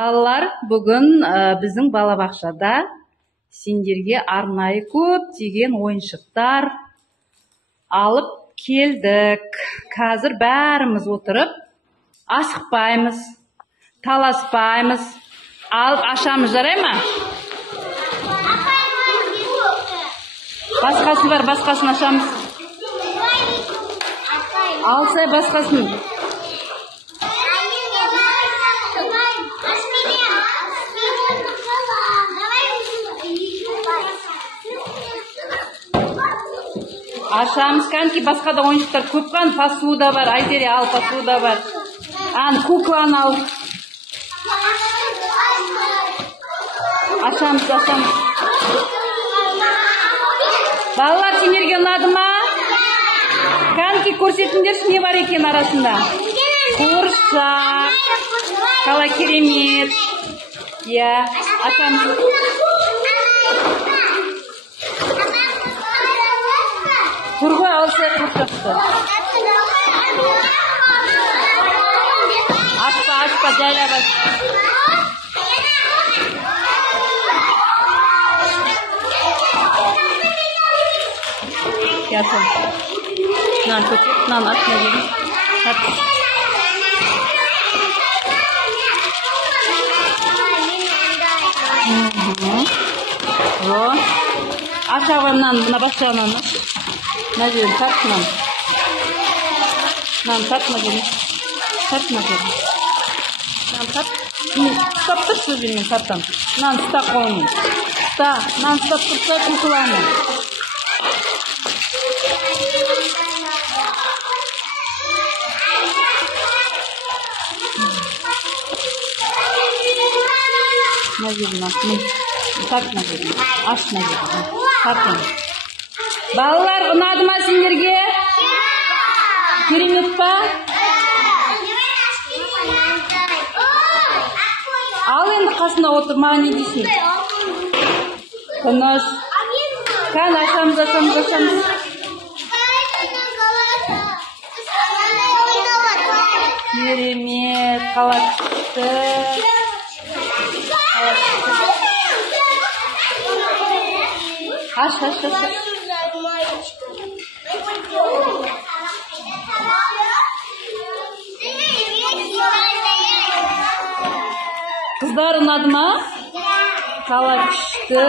Балалар, бүгін біздің балабақшада сендерге арнайы көптеген ойыншықтар алып келдік. Қазір бәріміз отырып, асықпаймыз, таласпаймыз, алып ашамыз, жарай ма? Басқасы бар, басқасын ашамыз. Алсай басқасын. Ашамыз, канки басқа да ойыншықтар көп қан, посуда бар, Айтери ал, посуда бар. Кукланы ал. Ашамыз. Балалар, сендерге ұнады ма? Канки көрсетіңдерші, не бар екен арасында? Қуыршақ, қалай керемет. Ашамыз. Turgu Alsay kurtaktı. Açpa, cayla bak. Yapın. Nan kötü, nan açma gelin. Hadi. Aşağıdan buna başlayalım. Ne diyorum? Tartma. Tartma gelin. Tart. Stop tursun benim tartam. Stop koyun. Stop tursa kurtulanı. Ne diyorum? Tartma gelin. Açma gelin. Tartma. Балалар, ұнады ма сендерге? Керемет па? Ал енді қасында отыр, маған не дейсің? Тыныш. Қан ашамыз. Керемет, қалатты. Аш. Kızlar, ұнады ма? Қалай күшті.